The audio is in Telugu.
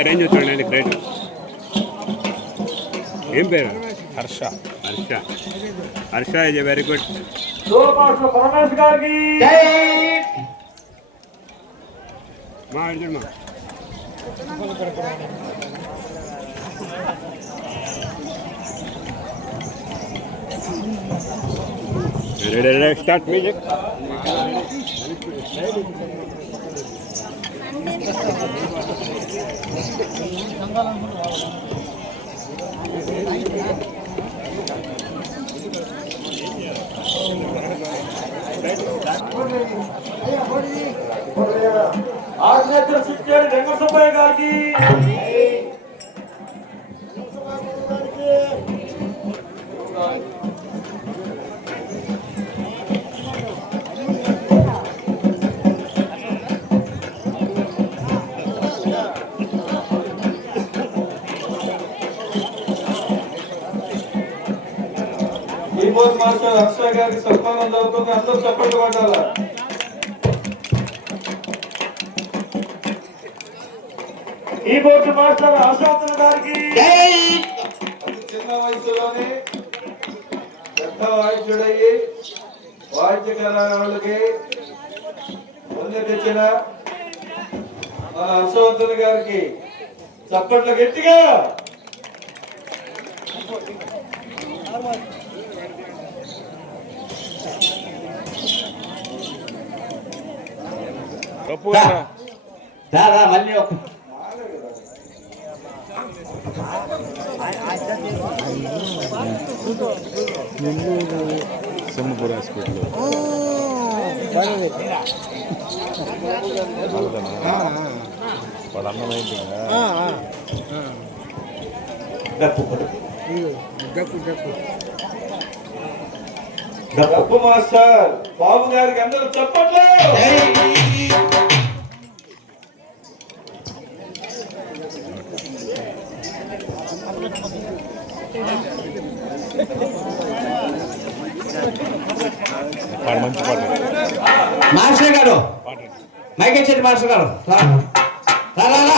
రేంజ్ చూడండి గ్రేట్ ఏం పేరు Harsha Harsha Harsha is very good super Paramesh గారికి మా అర్జున్ మా ready ready start Music organiser సిక్కేడి Venkatasubbaiah గారికి కీబోర్డ్ మాస్టర్ అక్షయ్ గారికి సన్మానం జరుగుతుంది. అందరూ చప్పట్లు కొట్టాల? కీబోర్డ్ మాస్టర్ ఆశాతన గారికి చిన్న వయసులోనే పెద్ద వాయిద్యుడయ్యి వాయిద్య కళాకారులకి ముందు తెచ్చిన మన హర్షవర్ధన్ గారికి చప్పట్లు గట్టిగా! కప్పు రారా మళ్ళీ ఒక సింహపూర్ హాస్పిటల్. వాడు అన్నం ఏంటి డప్పు మాస్టర్. బాబు గారికి అందరూ చప్పట్లు మాస్టర్ గారు. మైకేట్ మాస్టర్ గారు. రా. రా రా